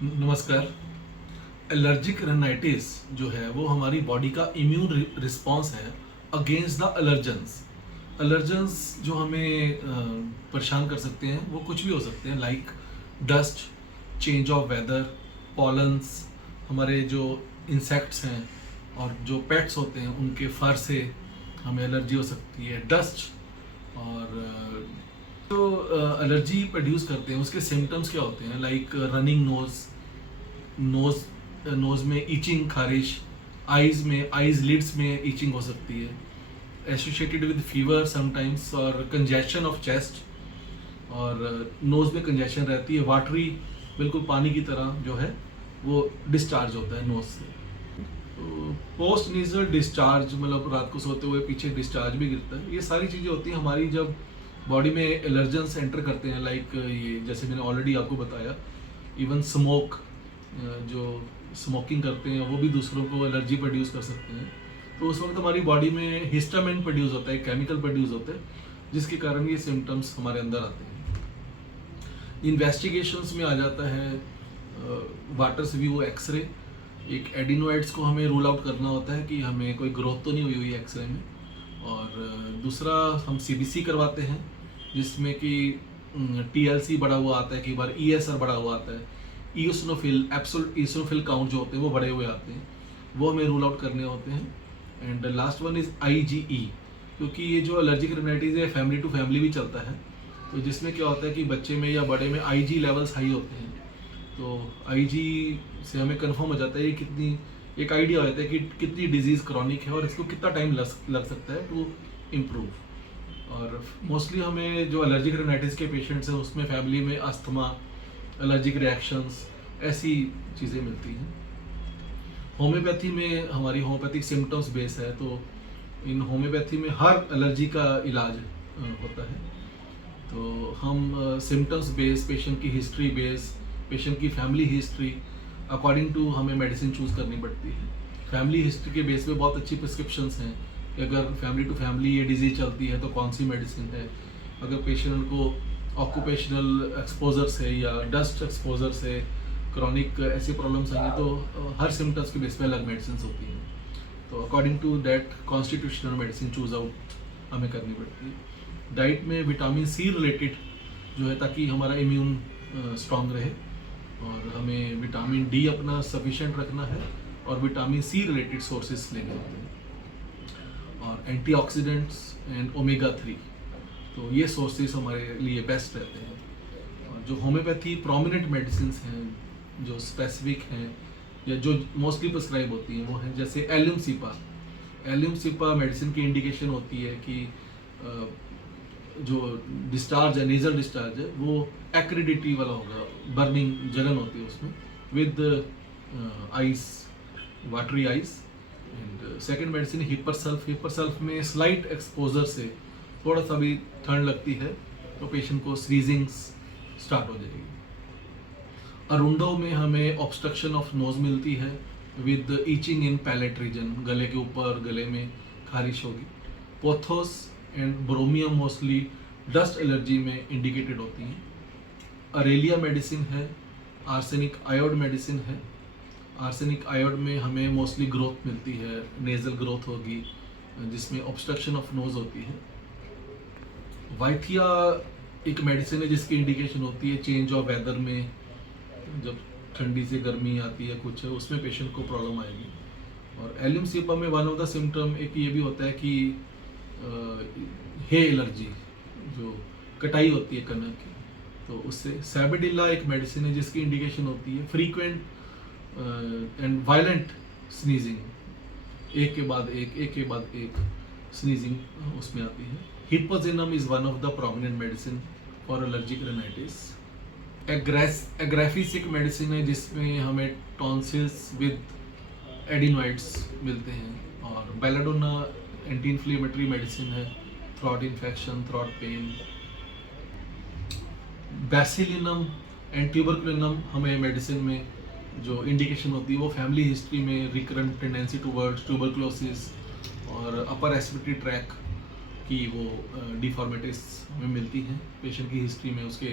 नमस्कार। Allergic rhinitis जो है वो हमारी बॉडी का इम्यून रिस्पॉन्स है अगेंस्ट द एलर्जेंस। एलर्जेंस जो हमें परेशान कर सकते हैं वो कुछ भी हो सकते हैं, like dust, change of weather, pollens, हमारे जो इंसेक्ट्स हैं और जो पेट्स होते हैं उनके फर से हमें एलर्जी हो सकती है। डस्ट और जो एलर्जी प्रोड्यूस करते हैं उसके सिम्टम्स क्या होते हैं, लाइक रनिंग नोज नोज में ईचिंग, खारिश, आईज लिड्स में ईचिंग हो सकती है, एसोसिएटेड विद फीवर समटाइम्स, और कंजेशन ऑफ चेस्ट, और नोज में कंजेशन रहती है, वाटरी, बिल्कुल पानी की तरह जो है वो डिस्चार्ज होता है नोज से। पोस्ट नीजल डिस्चार्ज मतलब रात को सोते हुए पीछे डिस्चार्ज भी गिरता है। ये सारी चीज़ें होती हैं हमारी जब बॉडी में एलर्जेंस एंटर करते हैं, लाइक ये जैसे मैंने ऑलरेडी आपको बताया, इवन स्मोक, जो स्मोकिंग करते हैं वो भी दूसरों को एलर्जी प्रोड्यूस कर सकते हैं। तो उस वक्त हमारी बॉडी में हिस्टामिन प्रोड्यूस होता है, केमिकल प्रोड्यूस होता है, जिसके कारण ये सिम्टम्स हमारे अंदर आते हैं। इन्वेस्टिगेशंस में आ जाता है वाटर रिव्यू, एक्सरे। एक एडिनोइड्स को हमें रूल आउट करना होता है कि हमें कोई ग्रोथ तो नहीं हुई हुई एक्सरे में, और दूसरा हम सीबीसी करवाते हैं जिसमें कि टीएलसी बढ़ा हुआ आता है, कई बार ईएसआर बढ़ा हुआ आता है, ईओसिनोफिल, एब्सोल्यूट ईओसिनोफिल काउंट जो होते हैं वो बढ़े हुए आते हैं, वो हमें रूल आउट करने होते हैं। And last one is IgE, क्योंकि ये जो एलर्जिक रिनाइटिस है फैमिली टू फैमिली भी चलता है, तो जिसमें क्या होता है कि बच्चे में या बड़े में आईजी लेवल्स हाई होते हैं। तो आईजी से हमें कंफर्म हो जाता है ये कितनी, एक आइडिया हो जाता है कि कितनी डिजीज़ क्रॉनिक है और इसको कितना टाइम लग सकता है टू इम्प्रूव। और मोस्टली हमें जो एलर्जिक रेनाइटिस के पेशेंट्स हैं उसमें फैमिली में अस्थमा, एलर्जिक रिएक्शंस, ऐसी चीज़ें मिलती हैं। होम्योपैथी में हमारी होम्योपैथिक सिम्टम्स बेस है, तो इन होम्योपैथी में हर एलर्जी का इलाज होता है। तो हम सिम्टम्स बेस, पेशेंट की हिस्ट्री बेस, पेशेंट की फैमिली हिस्ट्री अकॉर्डिंग टू हमें मेडिसिन चूज़ करनी पड़ती है। फैमिली हिस्ट्री के बेस पे बहुत अच्छी प्रिस्क्रिप्शंस हैं कि अगर फैमिली टू फैमिली ये डिजीज़ चलती है तो कौन सी मेडिसिन है। अगर पेशेंट को ऑक्यूपेशनल एक्सपोजर से या डस्ट एक्सपोजर से क्रॉनिक ऐसी प्रॉब्लम्स आएंगी तो हर सिम्टम्स के बेस पे अलग मेडिसिन होती हैं। तो according to that constitutional medicine choose out हमें करनी पड़ती है। डाइट में विटामिन सी रिलेटेड जो है, ताकि हमारा इम्यून स्ट्रांग रहे, और हमें विटामिन डी अपना सफिशिएंट रखना है, और विटामिन सी रिलेटेड सोर्सेज लेने होते हैं, और एंटीऑक्सीडेंट्स एंड ओमेगा 3, तो ये सोर्सेज हमारे लिए बेस्ट रहते हैं। और जो होम्योपैथी प्रोमिनेंट मेडिसिन हैं जो स्पेसिफिक हैं या जो मोस्टली प्रिस्क्राइब होती हैं वो हैं जैसे एलियम सिपा। एलियम सिपा मेडिसिन की इंडिकेशन होती है कि जो डिस्चार्ज है, नेजल डिस्चार्ज है, वो एक्रिडिटी वाला होगा, बर्निंग, जलन होती है उसमें, with ice, watery ice. And second medicine hepar sulph. Hepar sulph में स्लाइट एक्सपोजर से थोड़ा सा भी ठंड लगती है तो पेशेंट को स्नीजिंग स्टार्ट हो जाएगी। अरुंडो में हमें ऑब्स्ट्रक्शन ऑफ नोज मिलती है with itching in palate region, गले के ऊपर, गले में खारिश होगी। Pothos and bromium mostly dust allergy में इंडिकेटेड होती हैं। अरेलिया मेडिसिन है, आर्सेनिक आयोड मेडिसिन है। आर्सेनिक आयोड में हमें मोस्टली ग्रोथ मिलती है, नेजल ग्रोथ होगी जिसमें ऑब्स्ट्रक्शन ऑफ नोज होती है। वाइथिया एक मेडिसिन है जिसकी इंडिकेशन होती है चेंज ऑफ वेदर में, जब ठंडी से गर्मी आती है कुछ है उसमें पेशेंट को प्रॉब्लम आएगी। और एलियम सिपा में वन ऑफ द सिम्टम एक ये भी होता है कि हे एलर्जी, जो कटाई होती है कनक की, तो उससे। सैबिडिला एक मेडिसिन है जिसकी इंडिकेशन होती है फ्रीक्वेंट एंड वायलेंट स्नीजिंग, एक के बाद एक स्नीजिंग उसमें आती है। Hippozaeninum is one of the prominent medicine for allergic rhinitis. Agraphis एक मेडिसिन है जिसमें हमें टॉन्सिल्स विद एडिनोइड्स मिलते हैं। और बेलाडोना एंटी इन्फ्लेमेटरी मेडिसिन है, throat infection, throat pain. Bacillinum and tuberculinum हमें मेडिसिन में जो इंडिकेशन होती है वो फैमिली हिस्ट्री में रिकरेंट टेंडेंसी टूवर्ड्स ट्यूबरकुलोसिस और अपर रेस्पिरेटरी ट्रैक की वो डिफॉर्मिटीज हमें मिलती हैं पेशेंट की हिस्ट्री में, उसके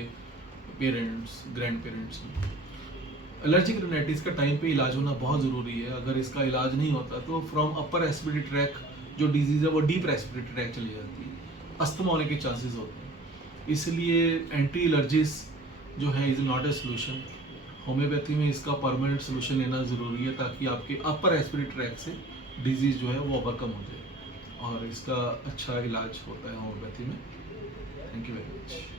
पेरेंट्स, ग्रैंड पेरेंट्स में। एलर्जिक रिनाइटिस का टाइम पे इलाज होना बहुत ज़रूरी है। अगर इसका इलाज नहीं होता तो फ्रॉम अपर रेस्पिरेटरी ट्रैक जो डिजीज़ है वो डीप रेस्पिरेटरी ट्रैक चली जाती है, अस्थमा होने के चांसेस होते हैं। इसलिए एंटी एलर्जिस जो है is not a solution. Homeopathy में इसका परमानेंट सोल्यूशन लेना ज़रूरी है ताकि आपके अपर रेस्पिरेटरी ट्रैक से डिजीज़ जो है वो ओवरकम हो जाए, और इसका अच्छा इलाज होता है होम्योपैथी में। Thank you very much.